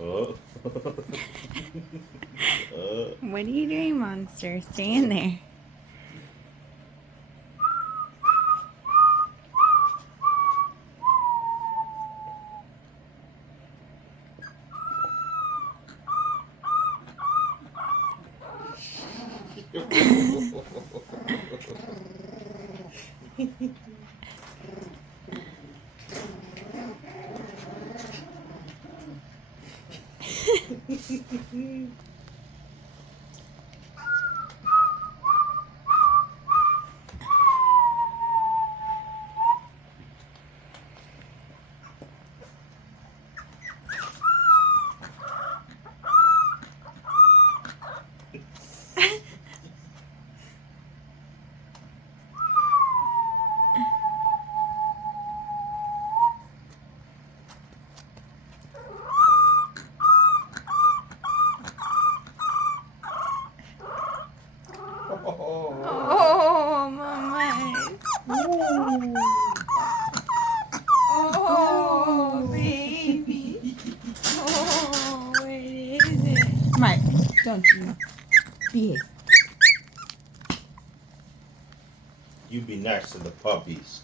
Oh. What are you doing, monster? Stay in there. Oh, mama. Oh, baby. Oh, what is it? Mike, don't you behave. You be nice to the puppies.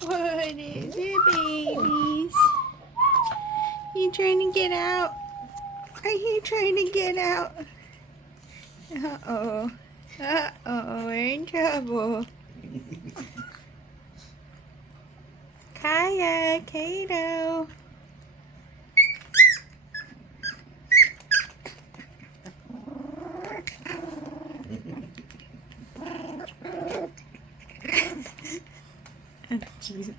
What is it, babies? You trying to get out? Are you trying to get out? Uh-oh. Uh-oh, we're in trouble. Kaya, Kato. Jesus.